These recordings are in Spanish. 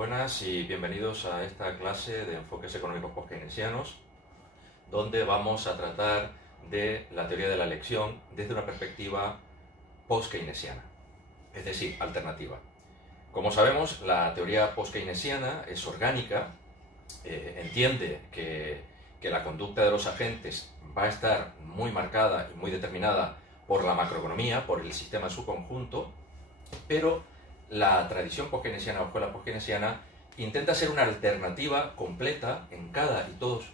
Buenas y bienvenidos a esta clase de enfoques económicos post-keynesianos, donde vamos a tratar de la teoría de la elección desde una perspectiva post-keynesiana, es decir, alternativa. Como sabemos, la teoría post-keynesiana es orgánica, entiende que la conducta de los agentes va a estar muy marcada y muy determinada por la macroeconomía, por el sistema en su conjunto, pero la tradición post-keynesiana o escuela post-keynesiana intenta ser una alternativa completa en cada y todos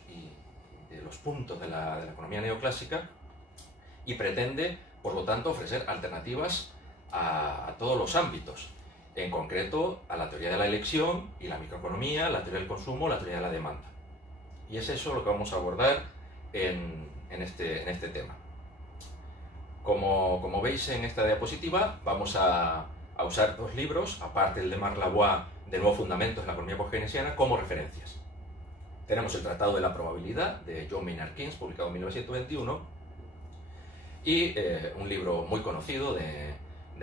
de los puntos de la economía neoclásica y pretende, por lo tanto, ofrecer alternativas a todos los ámbitos, en concreto a la teoría de la elección y la microeconomía, la teoría del consumo, la teoría de la demanda. Y es eso lo que vamos a abordar en este tema. Como veis en esta diapositiva, vamos a usar dos libros, aparte del de Marc Lavoie, de Nuevos Fundamentos en la Economía Post-keynesiana, como referencias. Tenemos el Tratado de la Probabilidad, de John Maynard Keynes, publicado en 1921, y un libro muy conocido de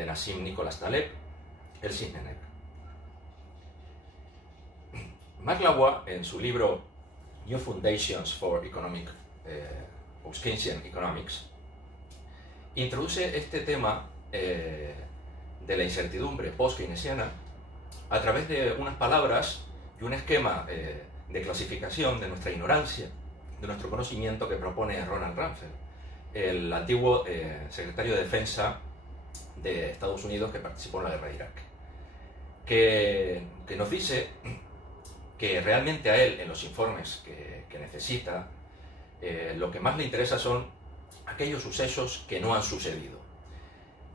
Nassim Nicholas Taleb, El Cisne Negro. Marc Lavoie, en su libro New Foundations for Post-Keynesian Economics, introduce este tema de la incertidumbre post-keynesiana a través de unas palabras y un esquema de clasificación de nuestra ignorancia, de nuestro conocimiento que propone Ronald Rumsfeld, el antiguo secretario de Defensa de Estados Unidos que participó en la guerra de Irak, que nos dice que realmente a él, en los informes que necesita, lo que más le interesa son aquellos sucesos que no han sucedido.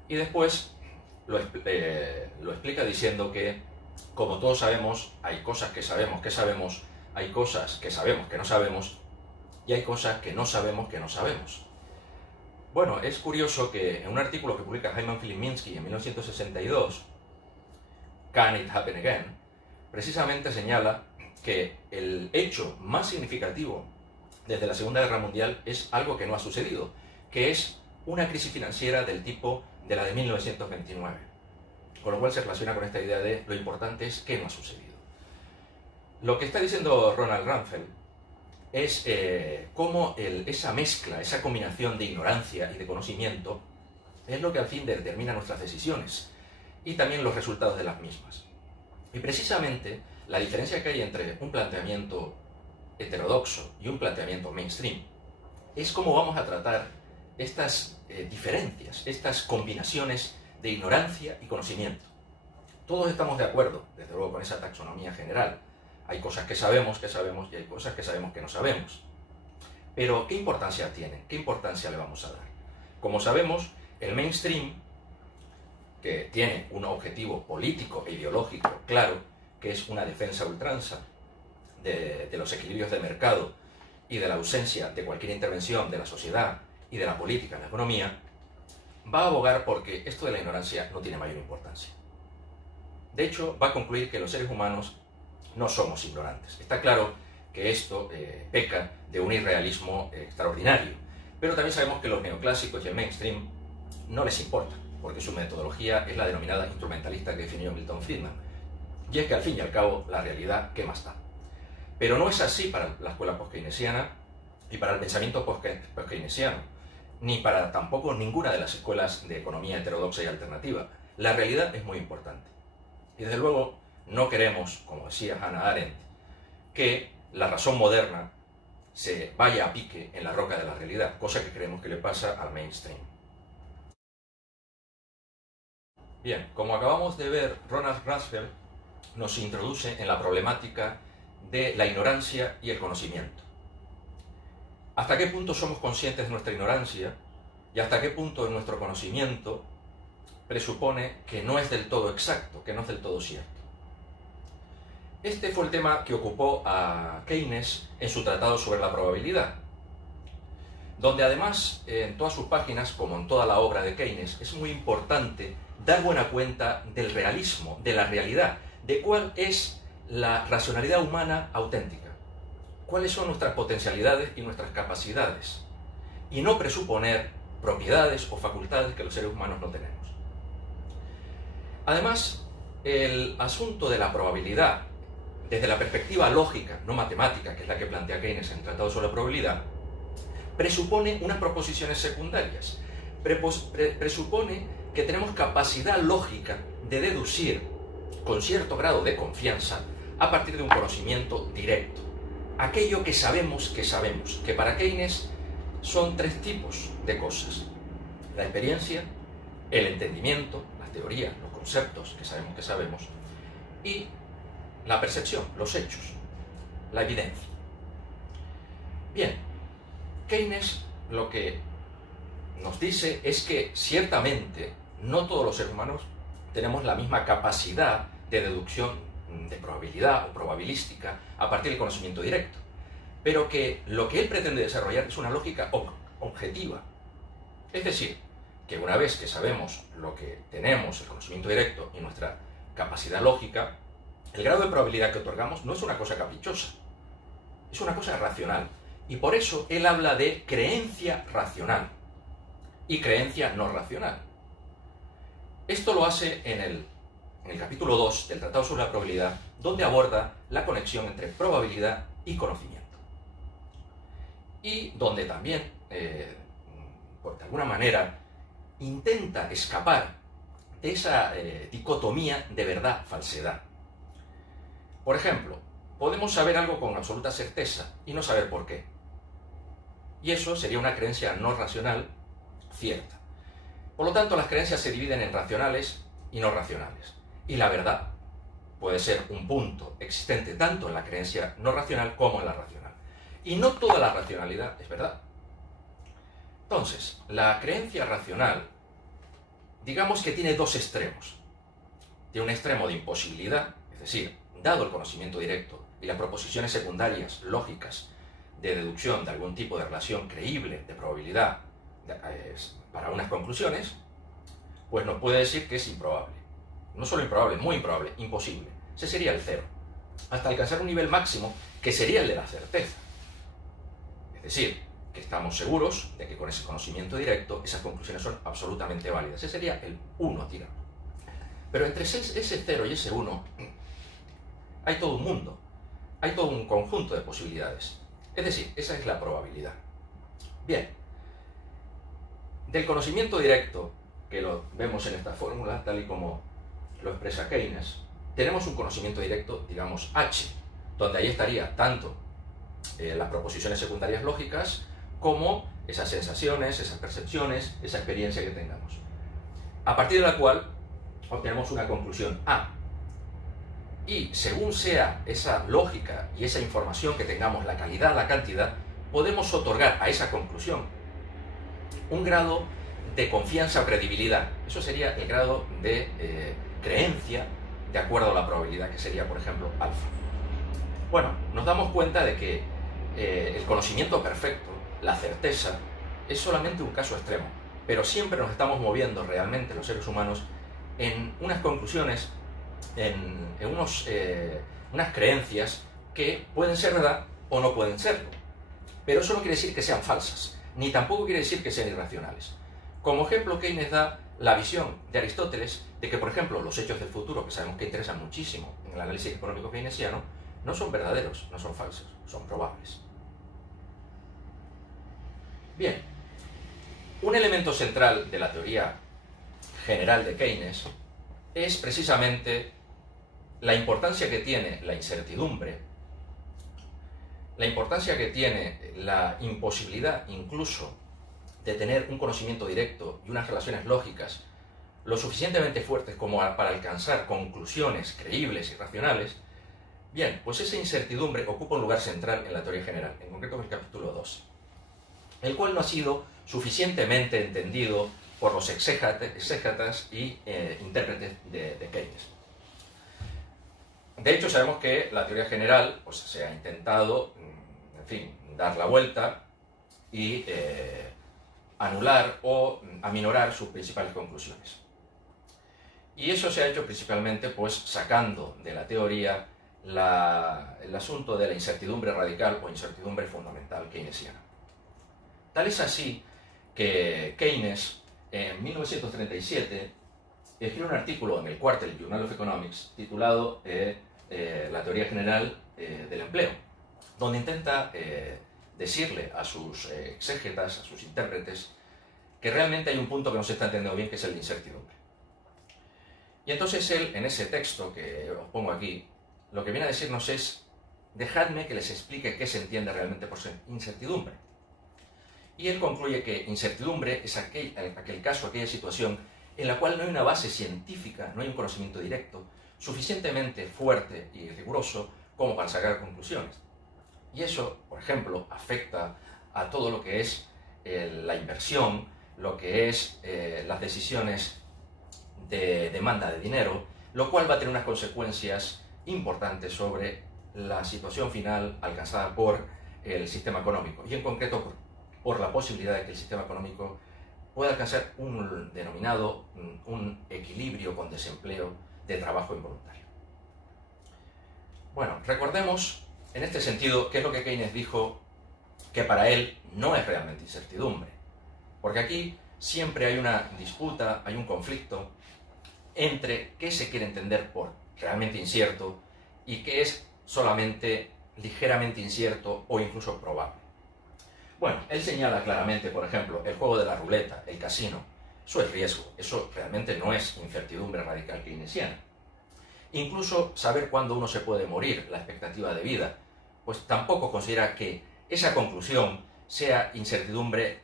Y después lo explica diciendo que, como todos sabemos, hay cosas que sabemos que sabemos, hay cosas que sabemos que no sabemos, y hay cosas que no sabemos que no sabemos. Bueno, es curioso que en un artículo que publica Hyman Philip Minsky en 1962, Can It Happen Again?, precisamente señala que el hecho más significativo desde la Segunda Guerra Mundial es algo que no ha sucedido, que es una crisis financiera del tipo de la de 1929. Con lo cual se relaciona con esta idea de lo importante es qué no ha sucedido. Lo que está diciendo Ronald Rumsfeld es cómo esa mezcla, esa combinación de ignorancia y de conocimiento es lo que al fin determina nuestras decisiones y también los resultados de las mismas. Y precisamente la diferencia que hay entre un planteamiento heterodoxo y un planteamiento mainstream es cómo vamos a tratar estas diferencias, estas combinaciones de ignorancia y conocimiento. Todos estamos de acuerdo, desde luego, con esa taxonomía general. Hay cosas que sabemos y hay cosas que sabemos que no sabemos. Pero, ¿qué importancia tiene? ¿Qué importancia le vamos a dar? Como sabemos, el mainstream, que tiene un objetivo político e ideológico claro, que es una defensa a ultranza de los equilibrios de mercado y de la ausencia de cualquier intervención de la sociedad y de la política en la economía, va a abogar porque esto de la ignorancia no tiene mayor importancia. De hecho, va a concluir que los seres humanos no somos ignorantes. Está claro que esto peca de un irrealismo extraordinario, pero también sabemos que los neoclásicos y el mainstream no les importa, porque su metodología es la denominada instrumentalista que definió Milton Friedman, y es que al fin y al cabo la realidad, ¿qué más da? Pero no es así para la escuela post-keynesiana y para el pensamiento post-keynesiano, ni para tampoco ninguna de las escuelas de economía heterodoxa y alternativa. La realidad es muy importante. Y desde luego no queremos, como decía Hannah Arendt, que la razón moderna se vaya a pique en la roca de la realidad, cosa que creemos que le pasa al mainstream. Bien, como acabamos de ver, Ronald Rumsfeld nos introduce en la problemática de la ignorancia y el conocimiento. ¿Hasta qué punto somos conscientes de nuestra ignorancia y hasta qué punto nuestro conocimiento presupone que no es del todo exacto, que no es del todo cierto? Este fue el tema que ocupó a Keynes en su tratado sobre la probabilidad, donde además en todas sus páginas, como en toda la obra de Keynes, es muy importante dar buena cuenta del realismo, de la realidad, de cuál es la racionalidad humana auténtica, cuáles son nuestras potencialidades y nuestras capacidades, y no presuponer propiedades o facultades que los seres humanos no tenemos. Además, el asunto de la probabilidad desde la perspectiva lógica, no matemática, que es la que plantea Keynes en el Tratado sobre la Probabilidad, presupone unas proposiciones secundarias. Presupone que tenemos capacidad lógica de deducir con cierto grado de confianza a partir de un conocimiento directo. Aquello que sabemos, que para Keynes son tres tipos de cosas: la experiencia, el entendimiento, las teorías, los conceptos que sabemos, y la percepción, los hechos, la evidencia. Bien, Keynes lo que nos dice es que ciertamente no todos los seres humanos tenemos la misma capacidad de deducción de probabilidad o probabilística a partir del conocimiento directo, pero que lo que él pretende desarrollar es una lógica objetiva. Es decir, que una vez que sabemos lo que tenemos, el conocimiento directo y nuestra capacidad lógica, el grado de probabilidad que otorgamos no es una cosa caprichosa, es una cosa racional. Y por eso él habla de creencia racional y creencia no racional. Esto lo hace en el capítulo 2 del Tratado sobre la Probabilidad, donde aborda la conexión entre probabilidad y conocimiento. Y donde también, de alguna manera, intenta escapar de esa dicotomía de verdad-falsedad. Por ejemplo, podemos saber algo con absoluta certeza y no saber por qué. Y eso sería una creencia no racional cierta. Por lo tanto, las creencias se dividen en racionales y no racionales. Y la verdad puede ser un punto existente tanto en la creencia no racional como en la racional. Y no toda la racionalidad es verdad. Entonces, la creencia racional, digamos que tiene dos extremos. Tiene un extremo de imposibilidad, es decir, dado el conocimiento directo y las proposiciones secundarias lógicas de deducción de algún tipo de relación creíble de probabilidad para unas conclusiones, pues nos puede decir que es improbable. No solo improbable, muy improbable, imposible. Ese sería el cero. Hasta alcanzar un nivel máximo que sería el de la certeza. Es decir, que estamos seguros de que con ese conocimiento directo esas conclusiones son absolutamente válidas. Ese sería el 1 tirano. Pero entre ese 0 y ese 1 hay todo un mundo, hay todo un conjunto de posibilidades. Es decir, esa es la probabilidad. Bien, del conocimiento directo, que lo vemos en esta fórmula, tal y como lo expresa Keynes, tenemos un conocimiento directo, digamos, H, donde ahí estaría tanto las proposiciones secundarias lógicas como esas sensaciones, esas percepciones, esa experiencia que tengamos. A partir de la cual obtenemos una conclusión A. Y según sea esa lógica y esa información que tengamos, la calidad, la cantidad, podemos otorgar a esa conclusión un grado de confianza o credibilidad. Eso sería el grado de creencia de acuerdo a la probabilidad, que sería, por ejemplo, alfa. Bueno, nos damos cuenta de que el conocimiento perfecto, la certeza, es solamente un caso extremo, pero siempre nos estamos moviendo realmente los seres humanos en unas conclusiones, en unas creencias que pueden ser verdad o no pueden serlo. Pero eso no quiere decir que sean falsas, ni tampoco quiere decir que sean irracionales. Como ejemplo, Keynes da la visión de Aristóteles de que, por ejemplo, los hechos del futuro, que sabemos que interesan muchísimo en el análisis económico keynesiano, no son verdaderos, no son falsos, son probables. Bien, un elemento central de la teoría general de Keynes es precisamente la importancia que tiene la incertidumbre, la importancia que tiene la imposibilidad incluso de tener un conocimiento directo y unas relaciones lógicas lo suficientemente fuertes como para alcanzar conclusiones creíbles y racionales. Bien, pues esa incertidumbre ocupa un lugar central en la teoría general, en concreto en el capítulo 12, el cual no ha sido suficientemente entendido por los exégetas y intérpretes de Keynes. De hecho, sabemos que la teoría general pues, se ha intentado, en fin, dar la vuelta y anular o aminorar sus principales conclusiones. Y eso se ha hecho principalmente pues, sacando de la teoría el asunto de la incertidumbre radical o incertidumbre fundamental keynesiana. Tal es así que Keynes, en 1937, escribió un artículo en el Quarterly Journal of Economics titulado la teoría general del empleo, donde intenta decirle a sus exégetas, a sus intérpretes, que realmente hay un punto que no se está entendiendo bien, que es el de incertidumbre. Y entonces él, en ese texto que os pongo aquí, lo que viene a decirnos es: dejadme que les explique qué se entiende realmente por incertidumbre. Y él concluye que incertidumbre es aquel caso, aquella situación en la cual no hay una base científica, no hay un conocimiento directo suficientemente fuerte y riguroso como para sacar conclusiones. Y eso, por ejemplo, afecta a todo lo que es la inversión, lo que es las decisiones de demanda de dinero, lo cual va a tener unas consecuencias importantes sobre la situación final alcanzada por el sistema económico, y en concreto por la posibilidad de que el sistema económico pueda alcanzar un denominado un equilibrio con desempleo de trabajo involuntario. Bueno, recordemos en este sentido qué es lo que Keynes dijo que para él no es realmente incertidumbre, porque aquí siempre hay una disputa, hay un conflicto entre qué se quiere entender por realmente incierto y qué es solamente ligeramente incierto o incluso probable. Bueno, él señala claramente, por ejemplo, el juego de la ruleta, el casino. Eso es riesgo, eso realmente no es incertidumbre radical keynesiana. Incluso saber cuándo uno se puede morir, la expectativa de vida, pues tampoco considera que esa conclusión sea incertidumbre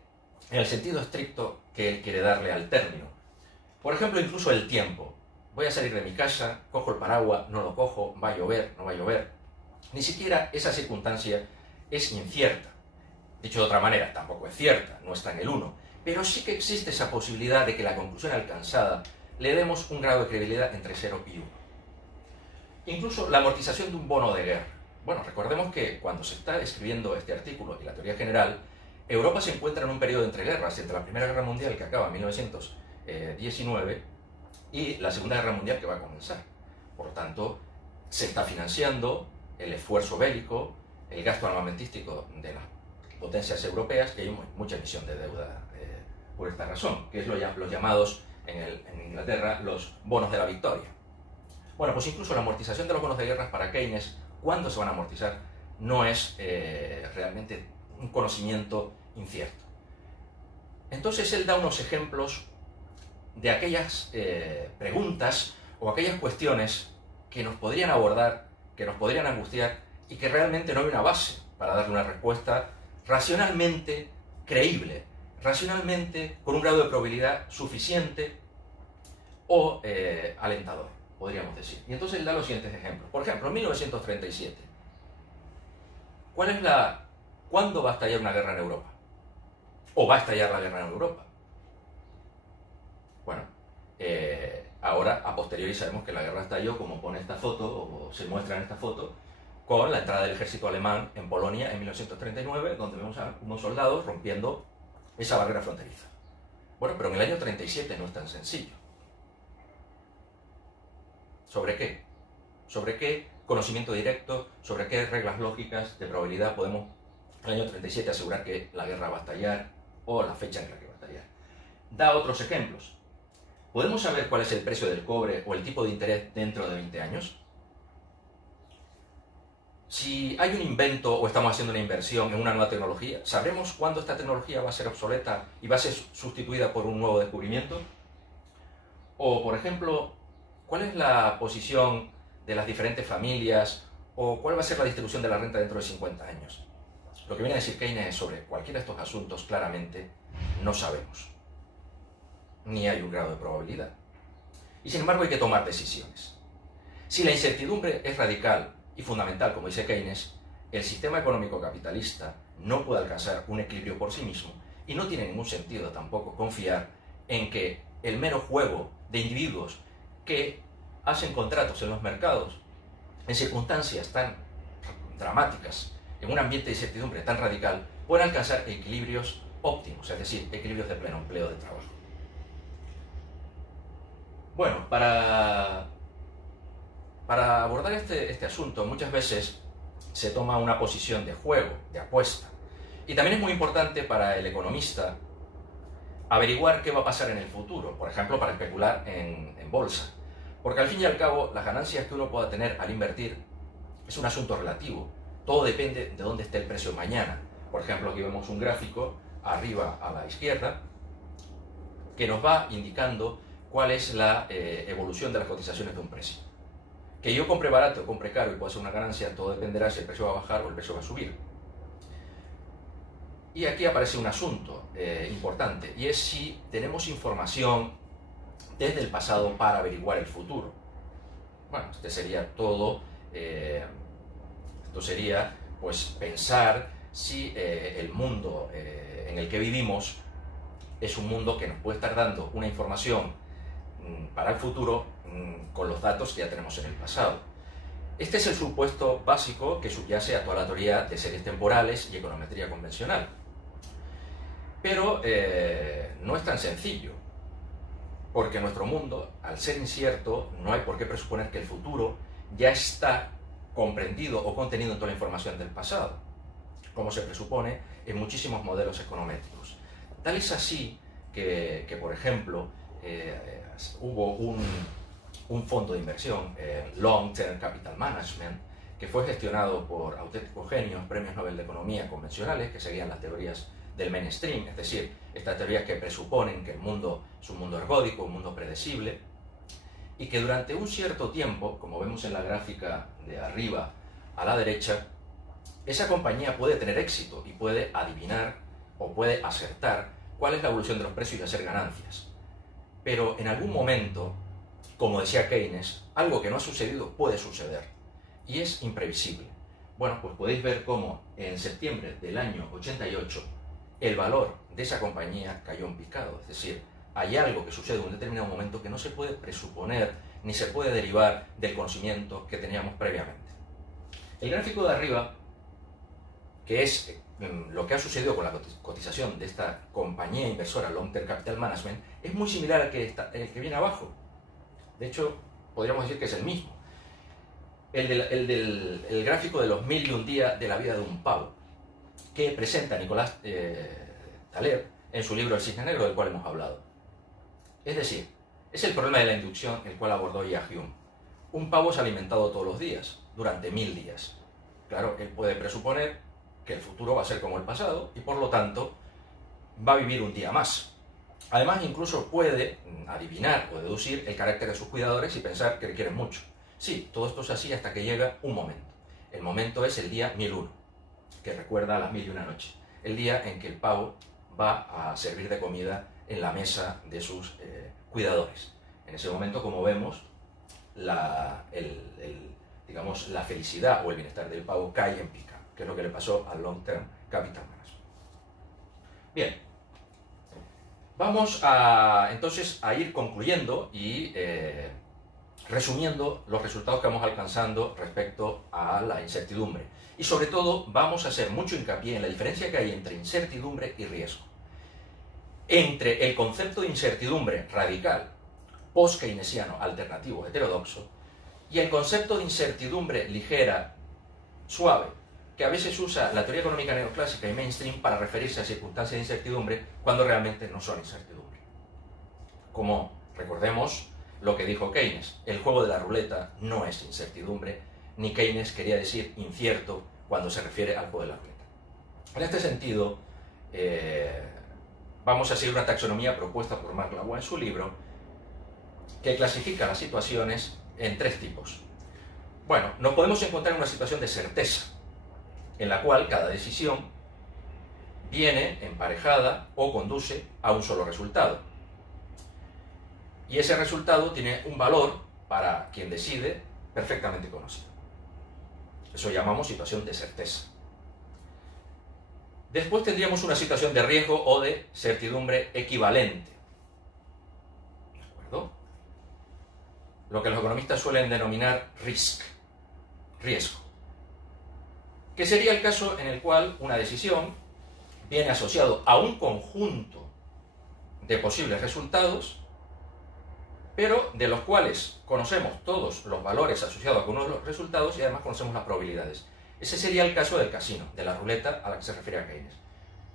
en el sentido estricto que él quiere darle al término. Por ejemplo, incluso el tiempo. Voy a salir de mi casa, cojo el paraguas, no lo cojo, va a llover, no va a llover. Ni siquiera esa circunstancia es incierta. Dicho de otra manera, tampoco es cierta, no está en el 1, pero sí que existe esa posibilidad de que la conclusión alcanzada le demos un grado de credibilidad entre 0 y 1. Incluso la amortización de un bono de guerra. Bueno, recordemos que cuando se está escribiendo este artículo y la teoría general, Europa se encuentra en un periodo de entreguerras, entre la Primera Guerra Mundial, que acaba en 1919, y la Segunda Guerra Mundial, que va a comenzar. Por lo tanto, se está financiando el esfuerzo bélico, el gasto armamentístico de las potencias europeas, y hay mucha emisión de deuda por esta razón, que es los llamados en Inglaterra los bonos de la victoria. Bueno, pues incluso la amortización de los bonos de guerra para Keynes, ¿cuándo se van a amortizar? No es realmente un conocimiento incierto. Entonces él da unos ejemplos de aquellas preguntas o aquellas cuestiones que nos podrían abordar, que nos podrían angustiar y que realmente no hay una base para darle una respuesta racionalmente creíble, racionalmente con un grado de probabilidad suficiente o alentador, podríamos decir. Y entonces él da los siguientes ejemplos. Por ejemplo, en 1937, ¿cuándo va a estallar una guerra en Europa? ¿O va a estallar la guerra en Europa? Bueno, ahora a posteriori sabemos que la guerra estalló, como pone esta foto, o se muestra en esta foto, con la entrada del ejército alemán en Polonia en 1939, donde vemos a unos soldados rompiendo esa barrera fronteriza. Bueno, pero en el año 37 no es tan sencillo. ¿Sobre qué? ¿Sobre qué conocimiento directo, sobre qué reglas lógicas de probabilidad podemos en el año 37 asegurar que la guerra va a estallar o la fecha en la que va a estallar? Da otros ejemplos. ¿Podemos saber cuál es el precio del cobre o el tipo de interés dentro de 20 años? Si hay un invento o estamos haciendo una inversión en una nueva tecnología, ¿sabremos cuándo esta tecnología va a ser obsoleta y va a ser sustituida por un nuevo descubrimiento? O, por ejemplo, ¿cuál es la posición de las diferentes familias o cuál va a ser la distribución de la renta dentro de 50 años? Lo que viene a decir Keynes es sobre cualquiera de estos asuntos, claramente no sabemos. Ni hay un grado de probabilidad. Y sin embargo hay que tomar decisiones. Si la incertidumbre es radical y fundamental, como dice Keynes, el sistema económico capitalista no puede alcanzar un equilibrio por sí mismo y no tiene ningún sentido tampoco confiar en que el mero juego de individuos que hacen contratos en los mercados en circunstancias tan dramáticas, en un ambiente de incertidumbre tan radical, pueden alcanzar equilibrios óptimos, es decir, equilibrios de pleno empleo de trabajo. Bueno, para abordar este asunto muchas veces se toma una posición de juego, de apuesta. Y también es muy importante para el economista averiguar qué va a pasar en el futuro, por ejemplo, para especular en bolsa. Porque al fin y al cabo, las ganancias que uno pueda tener al invertir es un asunto relativo. Todo depende de dónde esté el precio mañana. Por ejemplo, aquí vemos un gráfico arriba a la izquierda que nos va indicando cuál es la evolución de las cotizaciones de un precio. Que yo compre barato o compre caro y pueda hacer una ganancia, todo dependerá si el precio va a bajar o el precio va a subir. Y aquí aparece un asunto importante, y es si tenemos información desde el pasado para averiguar el futuro. Bueno, este sería todo. Esto sería pues pensar si el mundo en el que vivimos es un mundo que nos puede estar dando una información para el futuro con los datos que ya tenemos en el pasado. Este es el supuesto básico que subyace a toda la teoría de series temporales y econometría convencional. Pero no es tan sencillo, porque nuestro mundo, al ser incierto, no hay por qué presuponer que el futuro ya está comprendido o contenido en toda la información del pasado, como se presupone en muchísimos modelos econométricos. Tal es así que por ejemplo, hubo un fondo de inversión, Long Term Capital Management, que fue gestionado por auténticos genios, premios Nobel de Economía convencionales, que seguían las teorías del mainstream, es decir, estas teorías que presuponen que el mundo es un mundo ergódico, un mundo predecible, y que durante un cierto tiempo, como vemos en la gráfica de arriba a la derecha, esa compañía puede tener éxito y puede adivinar o puede acertar cuál es la evolución de los precios y hacer ganancias. Pero en algún momento, como decía Keynes, algo que no ha sucedido puede suceder y es imprevisible. Bueno, pues podéis ver cómo en septiembre del año 88 el valor de esa compañía cayó en picado, es decir, hay algo que sucede en un determinado momento que no se puede presuponer ni se puede derivar del conocimiento que teníamos previamente. El gráfico de arriba, que es lo que ha sucedido con la cotización de esta compañía inversora Long Term Capital Management, es muy similar al que viene abajo. De hecho, podríamos decir que es el mismo. El gráfico de los 1001 días de la vida de un pavo, que presenta Nicolás Taleb en su libro El Cisne Negro, del cual hemos hablado. Es decir, es el problema de la inducción el cual abordó ya Hume. Un pavo es alimentado todos los días, durante 1000 días. Claro, él puede presuponer que el futuro va a ser como el pasado y por lo tanto va a vivir un día más. Además, incluso puede adivinar o deducir el carácter de sus cuidadores y pensar que le quieren mucho. Sí, todo esto es así hasta que llega un momento. El momento es el día 1001, que recuerda a las 1001 noches. El día en que el pavo va a servir de comida en la mesa de sus cuidadores. En ese momento, como vemos, digamos, la felicidad o el bienestar del pavo cae en pica, que es lo que le pasó al Long Term Capital Management. Bien, vamos entonces a ir concluyendo y resumiendo los resultados que vamos alcanzando respecto a la incertidumbre. Y sobre todo vamos a hacer mucho hincapié en la diferencia que hay entre incertidumbre y riesgo. Entre el concepto de incertidumbre radical, post-keynesiano, alternativo, heterodoxo, y el concepto de incertidumbre ligera, suave, que a veces usa la teoría económica neoclásica y mainstream para referirse a circunstancias de incertidumbre cuando realmente no son incertidumbre. Como recordemos lo que dijo Keynes, el juego de la ruleta no es incertidumbre, ni Keynes quería decir incierto cuando se refiere al juego de la ruleta. En este sentido, vamos a seguir una taxonomía propuesta por Mark Lavoie en su libro, que clasifica las situaciones en 3 tipos. Bueno, nos podemos encontrar en una situación de certeza, en la cual cada decisión viene emparejada o conduce a un solo resultado. Y ese resultado tiene un valor para quien decide perfectamente conocido. Eso llamamos situación de certeza. Después tendríamos una situación de riesgo o de certidumbre equivalente. ¿De acuerdo? Lo que los economistas suelen denominar riesgo. Que sería el caso en el cual una decisión viene asociado a un conjunto de posibles resultados, pero de los cuales conocemos todos los valores asociados a uno de los resultados y además conocemos las probabilidades. Ese sería el caso del casino, de la ruleta a la que se refiere a Keynes.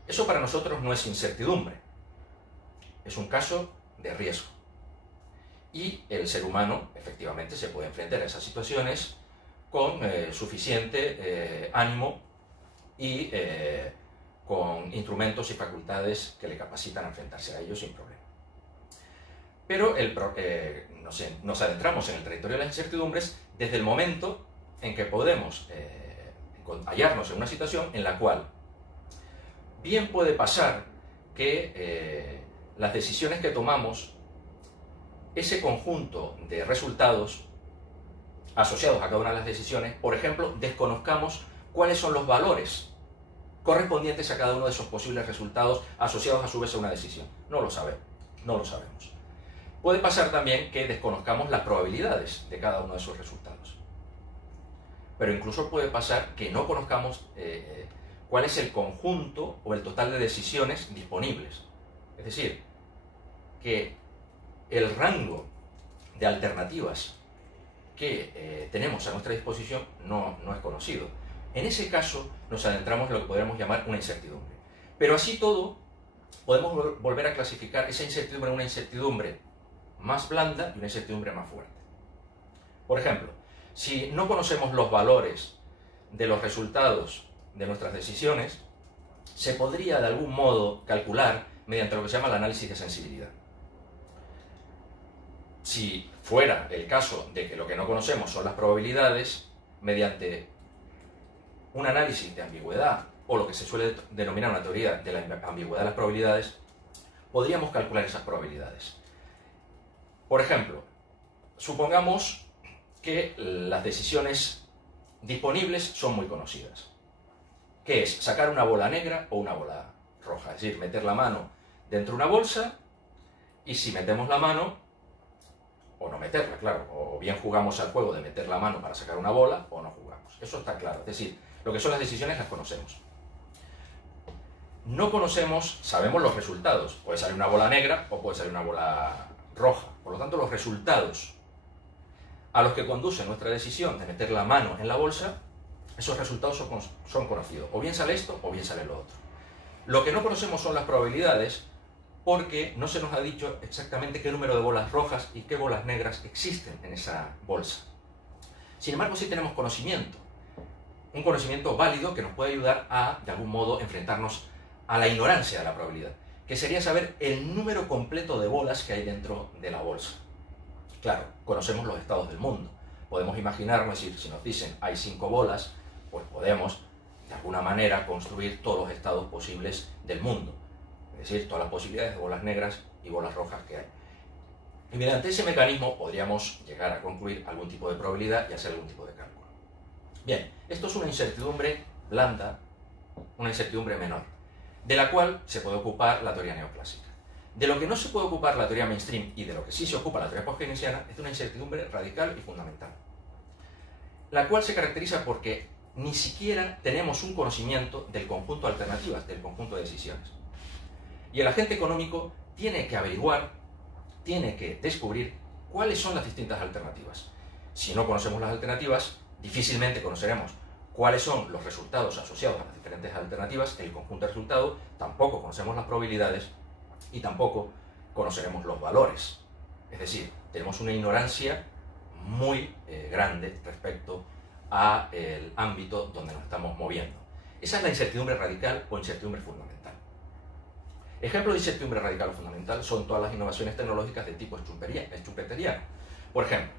Eso para nosotros no es incertidumbre, es un caso de riesgo. y el ser humano efectivamente se puede enfrentar a esas situaciones con suficiente ánimo y con instrumentos y facultades que le capacitan a enfrentarse a ellos sin problema. Pero nos adentramos en el territorio de las incertidumbres desde el momento en que podemos hallarnos en una situación en la cual bien puede pasar que las decisiones que tomamos, ese conjunto de resultados asociados a cada una de las decisiones, por ejemplo, desconozcamos cuáles son los valores correspondientes a cada uno de esos posibles resultados asociados a su vez a una decisión. No lo sabemos. Puede pasar también que desconozcamos las probabilidades de cada uno de esos resultados. Pero incluso puede pasar que no conozcamos cuál es el conjunto o el total de decisiones disponibles. Es decir, que el rango de alternativas que tenemos a nuestra disposición no es conocido. En ese caso nos adentramos en lo que podríamos llamar una incertidumbre. Pero así todo, podemos volver a clasificar esa incertidumbre en una incertidumbre más blanda y una incertidumbre más fuerte. Por ejemplo, si no conocemos los valores de los resultados de nuestras decisiones, se podría de algún modo calcular mediante lo que se llama el análisis de sensibilidad. Si fuera el caso de que lo que no conocemos son las probabilidades, mediante un análisis de ambigüedad, o lo que se suele denominar una teoría de la ambigüedad de las probabilidades, podríamos calcular esas probabilidades. Por ejemplo, supongamos que las decisiones disponibles son muy conocidas. ¿Qué es? Sacar una bola negra o una bola roja. Es decir, meter la mano dentro de una bolsa y si metemos la mano, o no meterla, claro, o bien jugamos al juego de meter la mano para sacar una bola o no jugamos. Eso está claro. Es decir, lo que son las decisiones las conocemos. No conocemos, sabemos los resultados. Puede salir una bola negra o puede salir una bola roja. Por lo tanto, los resultados a los que conduce nuestra decisión de meter la mano en la bolsa, esos resultados son conocidos. O bien sale esto o bien sale lo otro. Lo que no conocemos son las probabilidades porque no se nos ha dicho exactamente qué número de bolas rojas y qué bolas negras existen en esa bolsa. Sin embargo, sí tenemos conocimiento. Un conocimiento válido que nos puede ayudar a, de algún modo, enfrentarnos a la ignorancia de la probabilidad, que sería saber el número completo de bolas que hay dentro de la bolsa. Claro, conocemos los estados del mundo. Podemos imaginarnos, es decir, si nos dicen hay 5 bolas, pues podemos, de alguna manera, construir todos los estados posibles del mundo. Es decir, todas las posibilidades de bolas negras y bolas rojas que hay. Y mediante ese mecanismo podríamos llegar a concluir algún tipo de probabilidad y hacer algún tipo de cálculo. Bien, esto es una incertidumbre blanda, una incertidumbre menor, de la cual se puede ocupar la teoría neoclásica. De lo que no se puede ocupar la teoría mainstream y de lo que sí se ocupa la teoría post-keynesiana es de una incertidumbre radical y fundamental, la cual se caracteriza porque ni siquiera tenemos un conocimiento del conjunto de alternativas, del conjunto de decisiones. Y el agente económico tiene que averiguar, tiene que descubrir cuáles son las distintas alternativas. Si no conocemos las alternativas, difícilmente conoceremos cuáles son los resultados asociados a las diferentes alternativas, el conjunto de resultados, tampoco conocemos las probabilidades y tampoco conoceremos los valores. Es decir, tenemos una ignorancia muy grande respecto al ámbito donde nos estamos moviendo. Esa es la incertidumbre radical o incertidumbre fundamental. Ejemplos de incertidumbre radical o fundamental son todas las innovaciones tecnológicas de tipo schumpeteriano. Por ejemplo,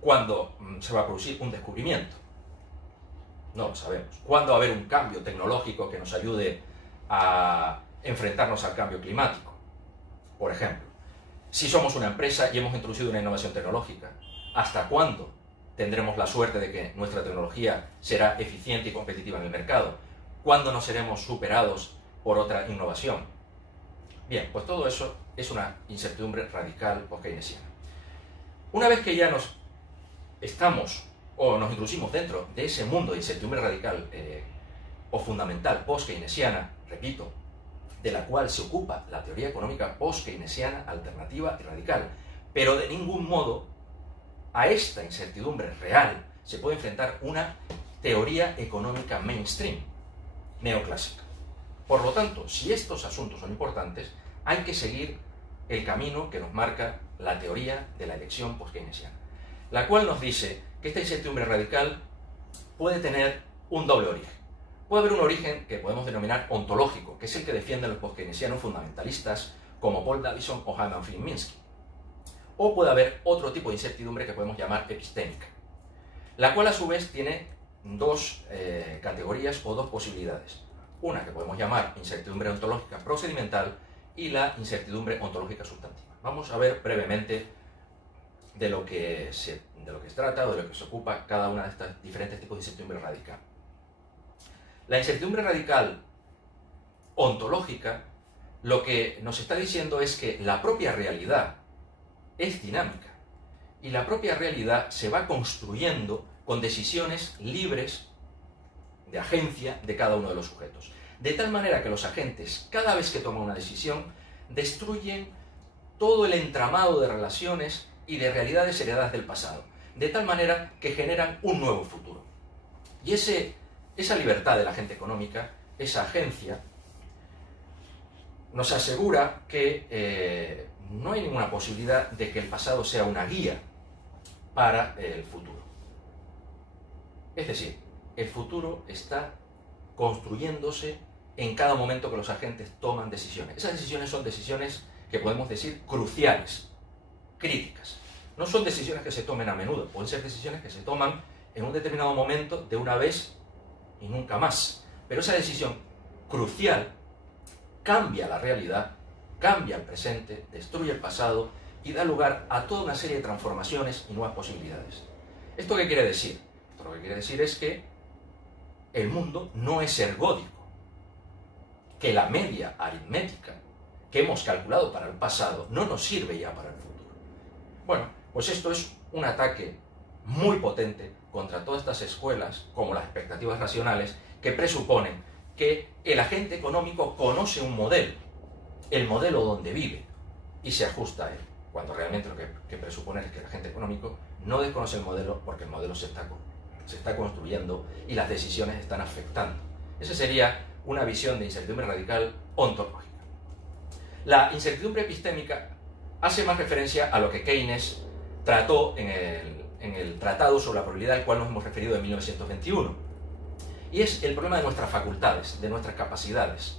¿cuándo se va a producir un descubrimiento? No lo sabemos. ¿Cuándo va a haber un cambio tecnológico que nos ayude a enfrentarnos al cambio climático? Por ejemplo, si somos una empresa y hemos introducido una innovación tecnológica, ¿hasta cuándo tendremos la suerte de que nuestra tecnología será eficiente y competitiva en el mercado? ¿Cuándo no seremos superados por otra innovación? Bien, pues todo eso es una incertidumbre radical post-keynesiana. Una vez que ya nos introducimos dentro de ese mundo de incertidumbre radical o fundamental post-keynesiana, repito, de la cual se ocupa la teoría económica post-keynesiana alternativa y radical, pero de ningún modo a esta incertidumbre real se puede enfrentar una teoría económica mainstream, neoclásica. Por lo tanto, si estos asuntos son importantes, hay que seguir el camino que nos marca la teoría de la elección post-keynesiana, la cual nos dice que esta incertidumbre radical puede tener un doble origen. Puede haber un origen que podemos denominar ontológico, que es el que defienden los post-keynesianos fundamentalistas como Paul Davison o Hyman Flynn Minsky. O puede haber otro tipo de incertidumbre que podemos llamar epistémica, la cual a su vez tiene dos categorías o dos posibilidades. Una que podemos llamar incertidumbre ontológica procedimental y la incertidumbre ontológica sustantiva. Vamos a ver brevemente de lo que se trata o de lo que se ocupa cada una de estos diferentes tipos de incertidumbre radical. La incertidumbre radical ontológica lo que nos está diciendo es que la propia realidad es dinámica y la propia realidad se va construyendo con decisiones libres de agencia de cada uno de los sujetos. De tal manera que los agentes, cada vez que toman una decisión, destruyen todo el entramado de relaciones y de realidades heredadas del pasado, de tal manera que generan un nuevo futuro. Y esa libertad de la agente económica, esa agencia, nos asegura que no hay ninguna posibilidad de que el pasado sea una guía para el futuro. Es decir, el futuro está construyéndose en cada momento que los agentes toman decisiones. Esas decisiones son decisiones que podemos decir cruciales, críticas. No son decisiones que se tomen a menudo, pueden ser decisiones que se toman en un determinado momento, de una vez y nunca más. Pero esa decisión crucial cambia la realidad, cambia el presente, destruye el pasado y da lugar a toda una serie de transformaciones y nuevas posibilidades. ¿Esto qué quiere decir? Esto lo que quiere decir es que el mundo no es ergódico, que la media aritmética que hemos calculado para el pasado no nos sirve ya para el futuro. Bueno, pues esto es un ataque muy potente contra todas estas escuelas, como las expectativas racionales, que presuponen que el agente económico conoce un modelo, el modelo donde vive, y se ajusta a él, cuando realmente lo que presupone es que el agente económico no desconoce el modelo porque el modelo se está construyendo y las decisiones están afectando. Esa sería una visión de incertidumbre radical ontológica. La incertidumbre epistémica hace más referencia a lo que Keynes trató en el Tratado sobre la Probabilidad, al cual nos hemos referido en 1921, y es el problema de nuestras facultades, de nuestras capacidades.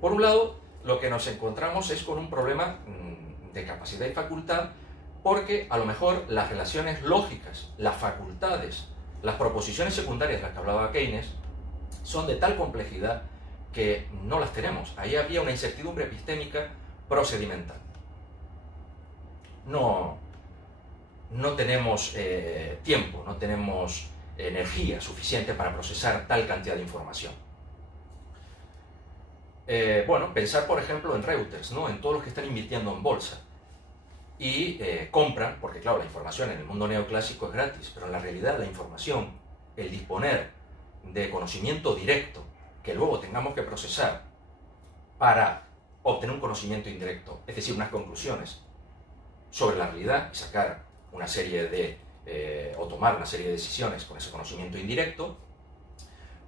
Por un lado, lo que nos encontramos es con un problema de capacidad y facultad, porque a lo mejor las relaciones lógicas, las facultades, las proposiciones secundarias de las que hablaba Keynes, son de tal complejidad que no las tenemos. Ahí había una incertidumbre epistémica procedimental. No tenemos tiempo, no tenemos energía suficiente para procesar tal cantidad de información. Bueno, pensar por ejemplo en Reuters, ¿no? En todos los que están invirtiendo en bolsa y compran, porque claro, la información en el mundo neoclásico es gratis, pero en la realidad la información, el disponer de conocimiento directo que luego tengamos que procesar para obtener un conocimiento indirecto, es decir, unas conclusiones sobre la realidad y sacar una serie de, o tomar una serie de decisiones con ese conocimiento indirecto,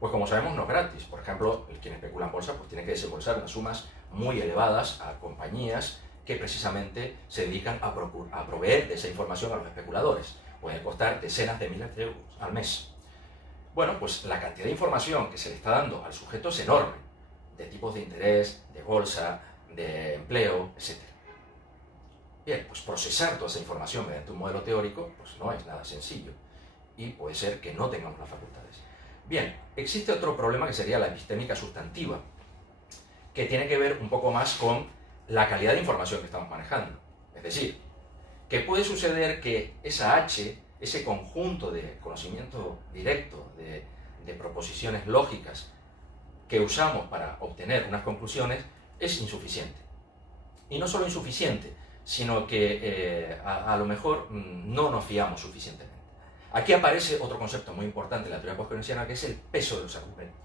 pues como sabemos no es gratis. Por ejemplo, quien especula en bolsa pues tiene que desembolsar unas sumas muy elevadas a compañías que precisamente se dedican a proveer de esa información a los especuladores. Puede costar decenas de miles de euros al mes. Bueno, pues la cantidad de información que se le está dando al sujeto es enorme, de tipos de interés, de bolsa, de empleo, etc. Bien, pues procesar toda esa información mediante un modelo teórico pues no es nada sencillo y puede ser que no tengamos las facultades. Bien, existe otro problema que sería la epistémica sustantiva, que tiene que ver un poco más con la calidad de información que estamos manejando. Es decir, que puede suceder que esa H, ese conjunto de conocimiento directo, de proposiciones lógicas que usamos para obtener unas conclusiones, es insuficiente. Y no solo insuficiente, sino que a lo mejor no nos fiamos suficientemente. Aquí aparece otro concepto muy importante en la teoría post-keynesiana, que es el peso de los argumentos,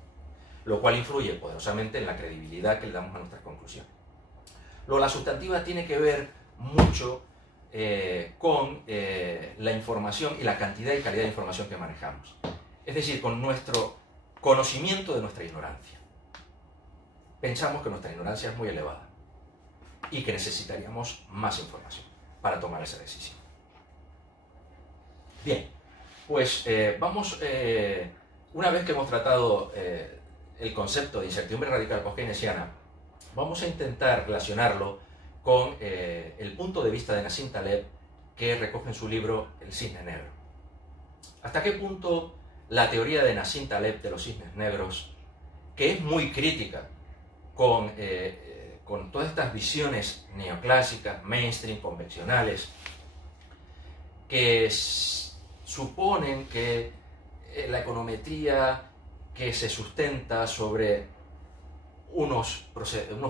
lo cual influye poderosamente en la credibilidad que le damos a nuestras conclusiones. Luego, la sustantiva tiene que ver mucho con la información y la cantidad y calidad de información que manejamos. Es decir, con nuestro conocimiento de nuestra ignorancia. Pensamos que nuestra ignorancia es muy elevada. y que necesitaríamos más información para tomar esa decisión. Bien, pues una vez que hemos tratado el concepto de incertidumbre radical post-keynesiana, vamos a intentar relacionarlo con el punto de vista de Nassim Taleb que recoge en su libro El cisne negro. ¿Hasta qué punto la teoría de Nassim Taleb de los cisnes negros, que es muy crítica con todas estas visiones neoclásicas, mainstream, convencionales, que suponen que la econometría que se sustenta sobre unos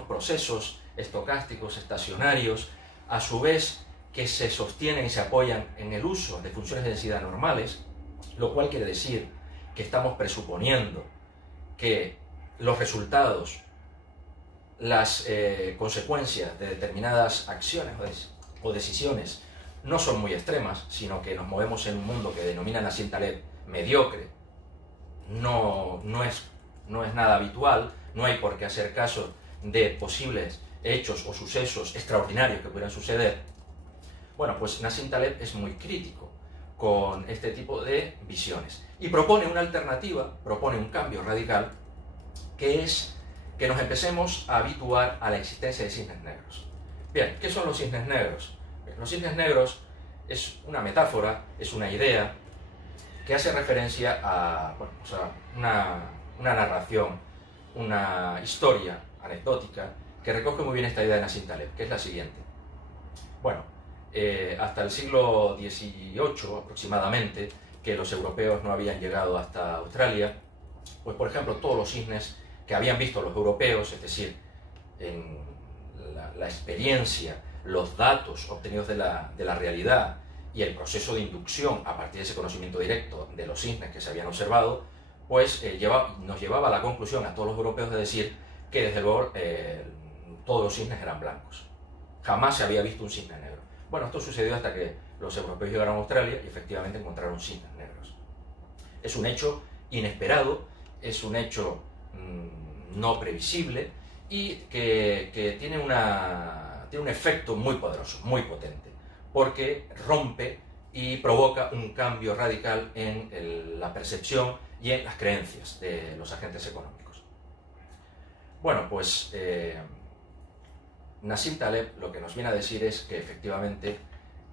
procesos estocásticos estacionarios, a su vez que se sostienen y se apoyan en el uso de funciones de densidad normales, lo cual quiere decir que estamos presuponiendo que los resultados, las consecuencias de determinadas acciones o decisiones no son muy extremas, sino que nos movemos en un mundo que denomina Nassim Taleb mediocre, no es nada habitual, no hay por qué hacer caso de posibles hechos o sucesos extraordinarios que pudieran suceder. Bueno, pues Nassim Taleb es muy crítico con este tipo de visiones y propone una alternativa, propone un cambio radical, que es que nos empecemos a habituar a la existencia de cisnes negros. Bien, ¿qué son los cisnes negros? Bien, los cisnes negros es una metáfora, es una idea que hace referencia a, bueno, pues a una narración, una historia anecdótica que recoge muy bien esta idea de Nassim Taleb, que es la siguiente. Bueno, hasta el siglo XVIII aproximadamente, que los europeos no habían llegado hasta Australia, pues por ejemplo todos los cisnes que habían visto los europeos, es decir, en la experiencia, los datos obtenidos de la realidad y el proceso de inducción a partir de ese conocimiento directo de los cisnes que se habían observado, pues nos llevaba a la conclusión a todos los europeos de decir que desde luego todos los cisnes eran blancos. Jamás se había visto un cisne negro. Bueno, esto sucedió hasta que los europeos llegaron a Australia y efectivamente encontraron cisnes negros. Es un hecho inesperado, es un hecho no previsible y que tiene un efecto muy poderoso, muy potente, porque rompe y provoca un cambio radical en la percepción y en las creencias de los agentes económicos. Bueno, pues Nassim Taleb lo que nos viene a decir es que efectivamente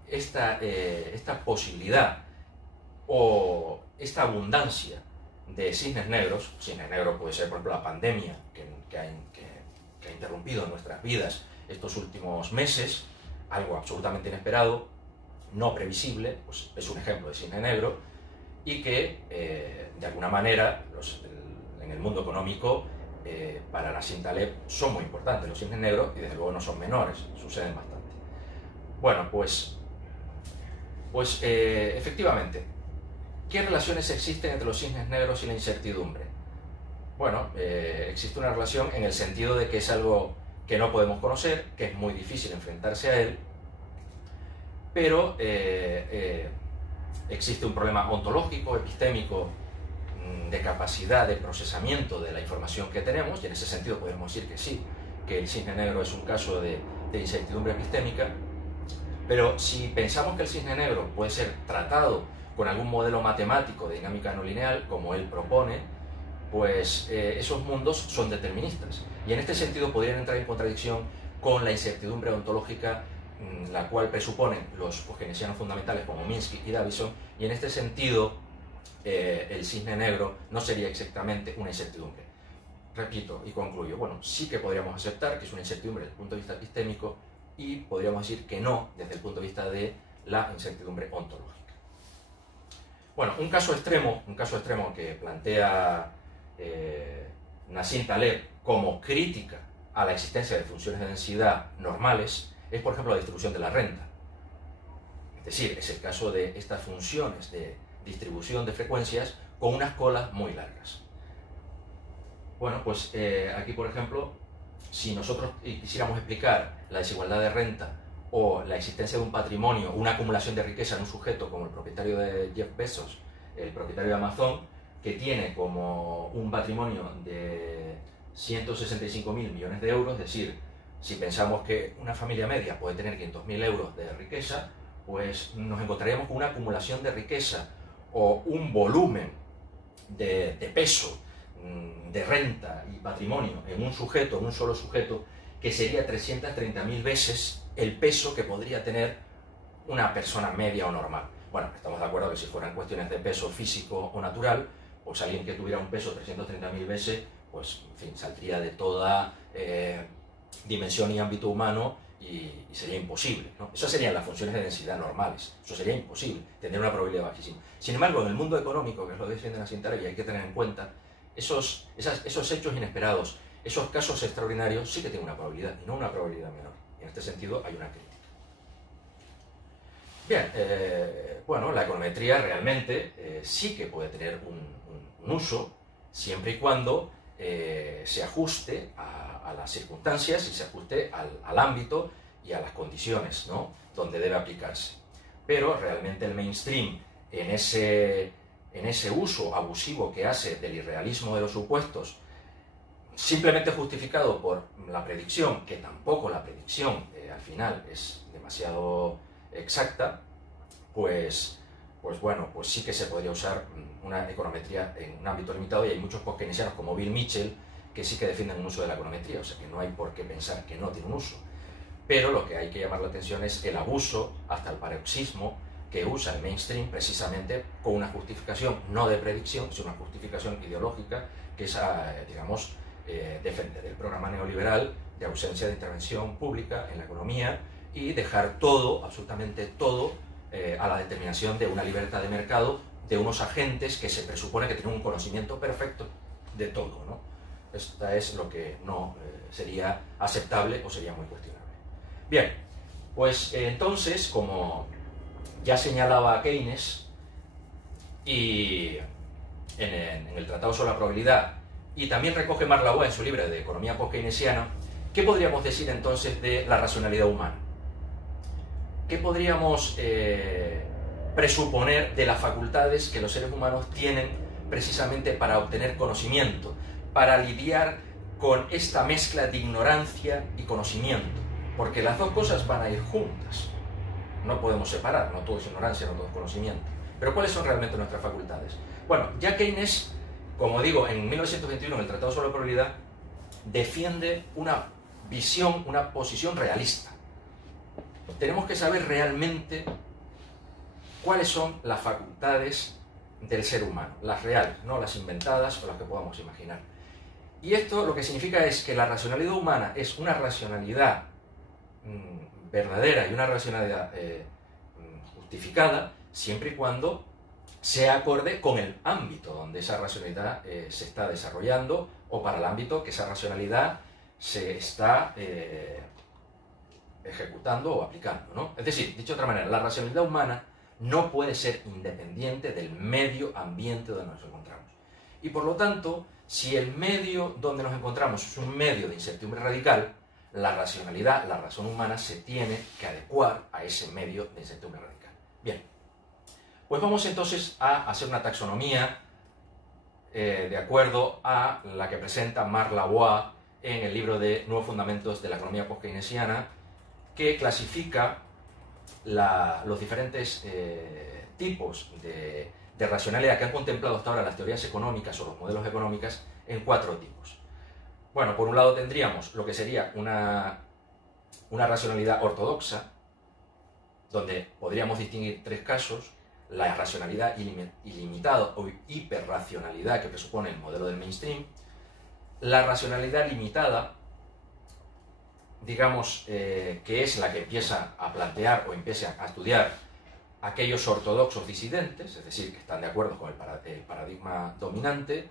esta posibilidad o esta abundancia de cisnes negros puede ser por ejemplo la pandemia que ha interrumpido nuestras vidas estos últimos meses, algo absolutamente inesperado, no previsible, pues es un ejemplo de cisne negro, y que de alguna manera en el mundo económico para Nassim Taleb son muy importantes los cisnes negros y desde luego no son menores, suceden bastante. Bueno, pues efectivamente, ¿qué relaciones existen entre los cisnes negros y la incertidumbre? Bueno, existe una relación en el sentido de que es algo que no podemos conocer, que es muy difícil enfrentarse a él, pero existe un problema ontológico, epistémico, de capacidad de procesamiento de la información que tenemos, y en ese sentido podemos decir que sí, que el cisne negro es un caso de incertidumbre epistémica, pero si pensamos que el cisne negro puede ser tratado con algún modelo matemático de dinámica no lineal, como él propone, pues esos mundos son deterministas, y en este sentido podrían entrar en contradicción con la incertidumbre ontológica, la cual presuponen los keynesianos fundamentales como Minsky y Davison, y en este sentido el cisne negro no sería exactamente una incertidumbre. Repito y concluyo, bueno, sí que podríamos aceptar que es una incertidumbre desde el punto de vista epistémico y podríamos decir que no desde el punto de vista de la incertidumbre ontológica. Bueno, un caso extremo que plantea Nassim Taleb como crítica a la existencia de funciones de densidad normales es, por ejemplo, la distribución de la renta. Es decir, es el caso de estas funciones de distribución de frecuencias con unas colas muy largas. Bueno, pues aquí, por ejemplo, si nosotros quisiéramos explicar la desigualdad de renta o la existencia de un patrimonio, una acumulación de riqueza en un sujeto como el propietario de Jeff Bezos, el propietario de Amazon, que tiene como un patrimonio de 165.000 millones de euros, es decir, Si pensamos que una familia media puede tener 500.000 euros de riqueza, pues nos encontraríamos con una acumulación de riqueza o un volumen de peso, de renta y patrimonio en un sujeto, en un solo sujeto, que sería 330.000 veces el peso que podría tener una persona media o normal. Bueno, estamos de acuerdo que si fueran cuestiones de peso físico o natural, pues alguien que tuviera un peso 330.000 veces, pues, en fin, saldría de toda dimensión y ámbito humano y sería imposible, ¿no? Esas serían las funciones de densidad normales, eso sería imposible, tendría una probabilidad bajísima. Sin embargo, en el mundo económico, que es lo que defienden las Intara, y hay que tener en cuenta, esos hechos inesperados, esos casos extraordinarios, sí que tienen una probabilidad, y no una probabilidad menor. Y en este sentido hay una crítica. Bien, bueno, la econometría realmente sí que puede tener un uso, siempre y cuando se ajuste a las circunstancias y se ajuste al ámbito y a las condiciones, ¿no?, donde debe aplicarse. Pero realmente el mainstream, en ese uso abusivo que hace del irrealismo de los supuestos, simplemente justificado por la predicción, que tampoco la predicción al final es demasiado exacta, pues bueno, pues sí que se podría usar una econometría en un ámbito limitado, y hay muchos post-keynesianos como Bill Mitchell que sí que defienden un uso de la econometría, o sea que no hay por qué pensar que no tiene un uso. Pero lo que hay que llamar la atención es el abuso, hasta el paroxismo, que usa el mainstream precisamente con una justificación no de predicción, sino una justificación ideológica, que es, digamos, defender el programa neoliberal de ausencia de intervención pública en la economía y dejar todo, absolutamente todo, a la determinación de una libertad de mercado de unos agentes que se presupone que tienen un conocimiento perfecto de todo, ¿no? Esta es lo que no sería aceptable o sería muy cuestionable. Bien, pues entonces, como ya señalaba Keynes, y en el Tratado sobre la Probabilidad, y también recoge Marc Lavoie en su libro de Economía Post-Keynesiana, ¿qué podríamos decir entonces de la racionalidad humana? ¿Qué podríamos presuponer de las facultades que los seres humanos tienen precisamente para obtener conocimiento, para lidiar con esta mezcla de ignorancia y conocimiento? Porque las dos cosas van a ir juntas, no podemos separar, no todo es ignorancia, no todo es conocimiento. Pero ¿cuáles son realmente nuestras facultades? Bueno, ya Keynes, como digo, en 1921, en el Tratado sobre la Probabilidad, defiende una visión, una posición realista. Tenemos que saber realmente cuáles son las facultades del ser humano, las reales, no las inventadas o las que podamos imaginar. Y esto lo que significa es que la racionalidad humana es una racionalidad verdadera y una racionalidad justificada, siempre y cuando sea acorde con el ámbito donde esa racionalidad se está desarrollando, o para el ámbito que esa racionalidad se está ejecutando o aplicando, ¿no? Es decir, dicho de otra manera, la racionalidad humana no puede ser independiente del medio ambiente donde nos encontramos. Y por lo tanto, si el medio donde nos encontramos es un medio de incertidumbre radical, la racionalidad, la razón humana, se tiene que adecuar a ese medio de incertidumbre radical. Bien, pues vamos entonces a hacer una taxonomía de acuerdo a la que presenta Marc Lavoie en el libro de Nuevos Fundamentos de la Economía Post-Keynesiana, que clasifica los diferentes tipos de racionalidad que han contemplado hasta ahora las teorías económicas o los modelos económicos en 4 tipos. Bueno, por un lado tendríamos lo que sería una racionalidad ortodoxa, donde podríamos distinguir 3 casos: la racionalidad ilimitada o hiperracionalidad que presupone el modelo del mainstream, la racionalidad limitada, digamos, que es la que empieza a plantear o empieza a estudiar aquellos ortodoxos disidentes, es decir, que están de acuerdo con el paradigma dominante,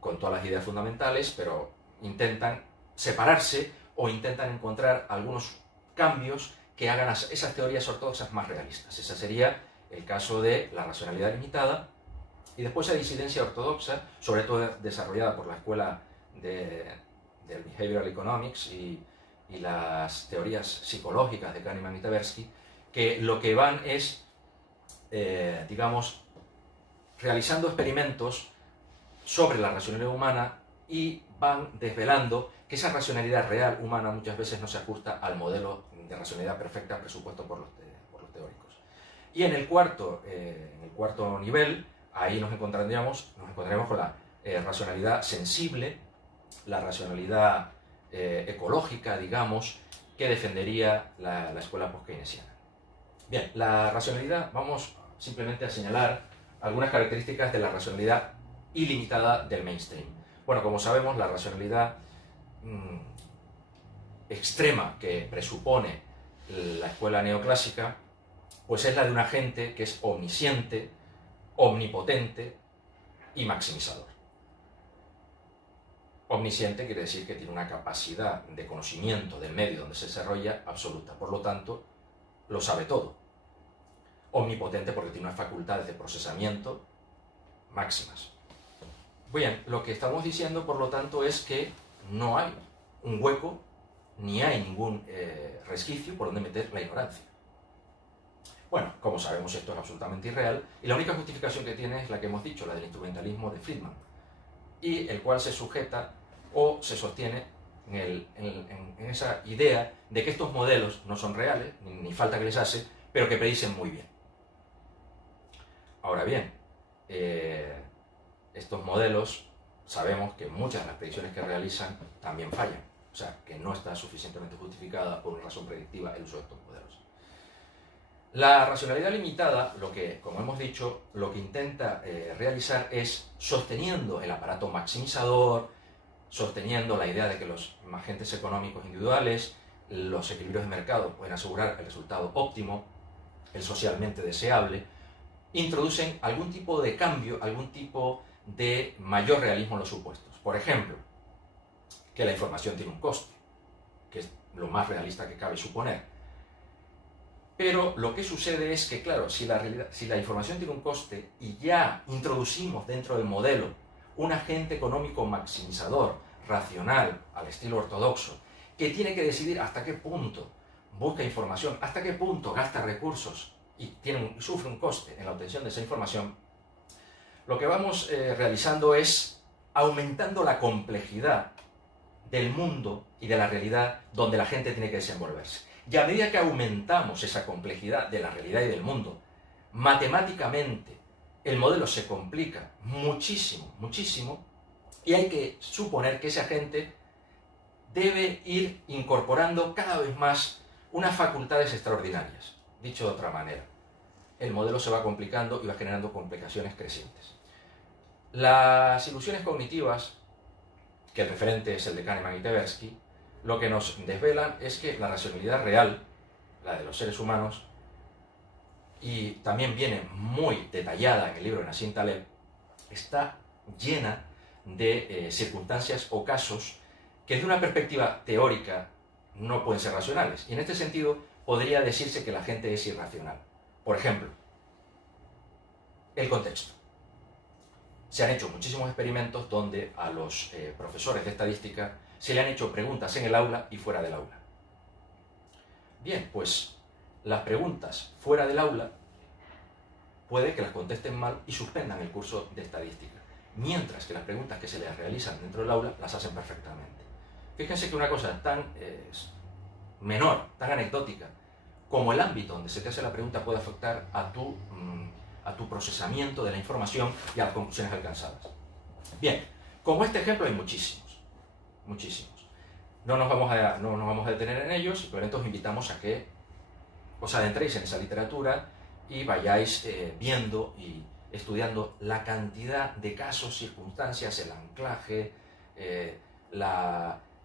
con todas las ideas fundamentales, pero intentan separarse o intentan encontrar algunos cambios que hagan a esas teorías ortodoxas más realistas. Ese sería el caso de la racionalidad limitada. Y después hay disidencia ortodoxa, sobre todo desarrollada por la escuela del Behavioral Economics y las teorías psicológicas de Kahneman y Tversky, que lo que van es, digamos, realizando experimentos sobre la racionalidad humana y van desvelando que esa racionalidad real humana muchas veces no se ajusta al modelo de racionalidad perfecta presupuesto por los teóricos. Y en el cuarto nivel, ahí nos encontraríamos con la racionalidad sensible, la racionalidad ecológica, digamos, que defendería la escuela post-keynesiana. Bien, la racionalidad, vamos simplemente a señalar algunas características de la racionalidad ilimitada del mainstream. Bueno, como sabemos, la racionalidad extrema que presupone la escuela neoclásica, pues es la de una gente que es omnisciente, omnipotente y maximizador. Omnisciente quiere decir que tiene una capacidad de conocimiento del medio donde se desarrolla absoluta, por lo tanto, lo sabe todo. Omnipotente porque tiene unas facultades de procesamiento máximas. Bien, lo que estamos diciendo, por lo tanto, es que no hay un hueco, ni hay ningún resquicio por donde meter la ignorancia. Bueno, como sabemos, esto es absolutamente irreal, y la única justificación que tiene es la que hemos dicho, la del instrumentalismo de Friedman, y el cual se sujeta o se sostiene en esa idea de que estos modelos no son reales, ni falta que les hace, pero que predicen muy bien. Ahora bien, estos modelos sabemos que muchas de las predicciones que realizan también fallan, o sea, que no está suficientemente justificada por una razón predictiva el uso de estos modelos. La racionalidad limitada, como hemos dicho, lo que intenta realizar es, sosteniendo el aparato maximizador, sosteniendo la idea de que los agentes económicos individuales, los equilibrios de mercado pueden asegurar el resultado óptimo, el socialmente deseable, introducen algún tipo de cambio, algún tipo de mayor realismo en los supuestos. Por ejemplo, que la información tiene un coste, que es lo más realista que cabe suponer. Pero lo que sucede es que, claro, si la información tiene un coste y ya introducimos dentro del modelo un agente económico maximizador, racional, al estilo ortodoxo, que tiene que decidir hasta qué punto busca información, hasta qué punto gasta recursos y sufre un coste en la obtención de esa información, lo que vamos realizando es aumentando la complejidad del mundo y de la realidad donde la gente tiene que desenvolverse. Y a medida que aumentamos esa complejidad de la realidad y del mundo, matemáticamente el modelo se complica muchísimo, muchísimo, y hay que suponer que ese agente debe ir incorporando cada vez más unas facultades extraordinarias. Dicho de otra manera, el modelo se va complicando y va generando complicaciones crecientes. Las ilusiones cognitivas, que el referente es el de Kahneman y Tversky, lo que nos desvelan es que la racionalidad real, la de los seres humanos, y también viene muy detallada en el libro de Nassim Taleb, está llena de circunstancias o casos que desde una perspectiva teórica no pueden ser racionales. Y en este sentido podría decirse que la gente es irracional. Por ejemplo, el contexto. Se han hecho muchísimos experimentos donde a los profesores de estadística se le han hecho preguntas en el aula y fuera del aula. Bien, pues las preguntas fuera del aula puede que las contesten mal y suspendan el curso de estadística, mientras que las preguntas que se les realizan dentro del aula las hacen perfectamente. Fíjense que una cosa tan menor, tan anecdótica, como el ámbito donde se te hace la pregunta puede afectar a tu procesamiento de la información y a las conclusiones alcanzadas. Bien, como este ejemplo hay muchísimos. No nos vamos a detener en ellos, pero entonces invitamos a que os adentréis en esa literatura y vayáis viendo y estudiando la cantidad de casos, circunstancias, el anclaje,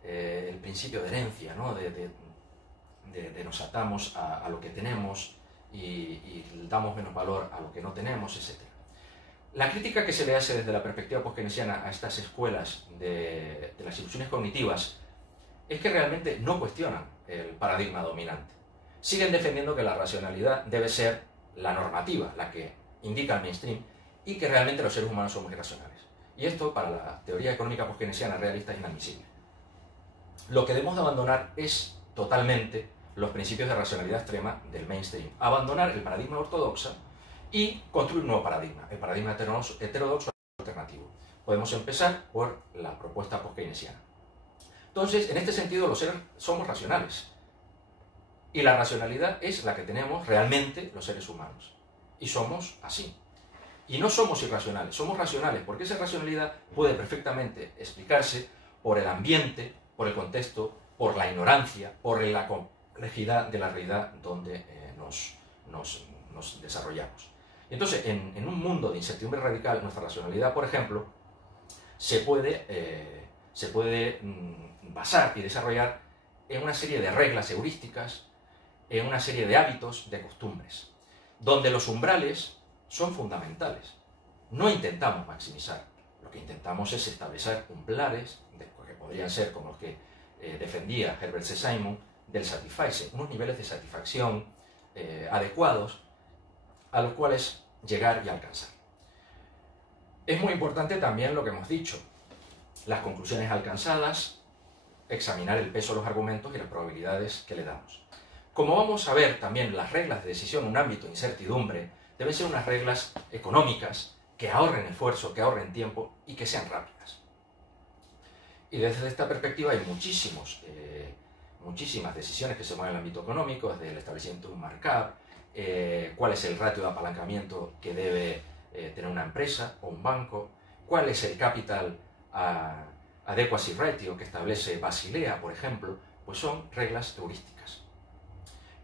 el principio de herencia, ¿no? de nos atamos a lo que tenemos y damos menos valor a lo que no tenemos, etc. La crítica que se le hace desde la perspectiva post-keynesiana a estas escuelas de las ilusiones cognitivas es que realmente no cuestionan el paradigma dominante. Siguen defendiendo que la racionalidad debe ser la normativa, la que indica el mainstream, y que realmente los seres humanos somos irracionales. Y esto, para la teoría económica post-keynesiana realista, es inadmisible. Lo que debemos de abandonar es totalmente los principios de racionalidad extrema del mainstream. Abandonar el paradigma ortodoxo y construir un nuevo paradigma, el paradigma heterodoxo alternativo. Podemos empezar por la propuesta post-keynesiana. Entonces, en este sentido, los seres somos racionales. Y la racionalidad es la que tenemos realmente los seres humanos. Y somos así. Y no somos irracionales, somos racionales, porque esa racionalidad puede perfectamente explicarse por el ambiente, por el contexto, por la ignorancia, por la complejidad de la realidad donde nos desarrollamos. Entonces, en un mundo de incertidumbre radical, nuestra racionalidad, por ejemplo, se puede basar y desarrollar en una serie de reglas heurísticas, en una serie de hábitos, de costumbres, donde los umbrales son fundamentales. No intentamos maximizar, lo que intentamos es establecer umbrales, que podrían ser como los que defendía Herbert C. Simon, del satisfaction, unos niveles de satisfacción adecuados a los cuales llegar y alcanzar. Es muy importante también lo que hemos dicho, las conclusiones alcanzadas, examinar el peso de los argumentos y las probabilidades que le damos. Como vamos a ver también, las reglas de decisión en un ámbito de incertidumbre deben ser unas reglas económicas que ahorren esfuerzo, que ahorren tiempo y que sean rápidas. Y desde esta perspectiva hay muchísimas decisiones que se mueven en el ámbito económico, desde el establecimiento de un markup, cuál es el ratio de apalancamiento que debe tener una empresa o un banco, cuál es el capital adequacy ratio que establece Basilea, por ejemplo, pues son reglas heurísticas.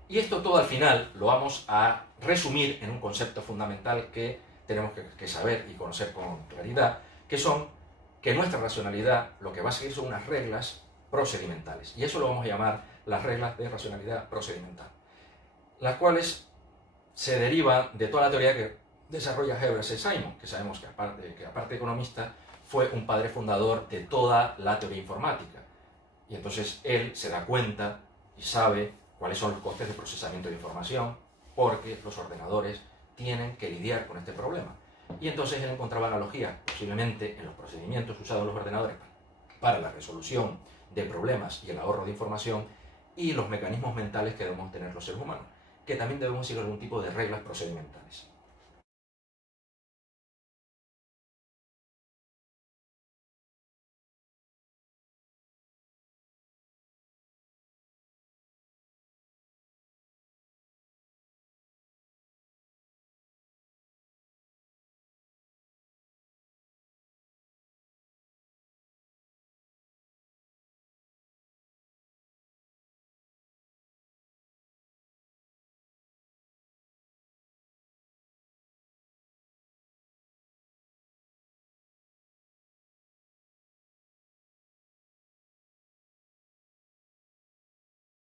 Y esto todo al final lo vamos a resumir en un concepto fundamental que tenemos que saber y conocer con claridad, que nuestra racionalidad lo que va a seguir son unas reglas procedimentales. Y eso lo vamos a llamar las reglas de racionalidad procedimental, las cuales se derivan de toda la teoría que desarrolla Herbert C. Simon, que sabemos que aparte de economista, fue un padre fundador de toda la teoría informática. Y entonces él se da cuenta y sabe cuáles son los costes de procesamiento de información, porque los ordenadores tienen que lidiar con este problema. Y entonces él encontraba analogías, posiblemente en los procedimientos usados en los ordenadores para la resolución de problemas y el ahorro de información, y los mecanismos mentales que debemos tener los seres humanos, que también debemos seguir algún tipo de reglas procedimentales.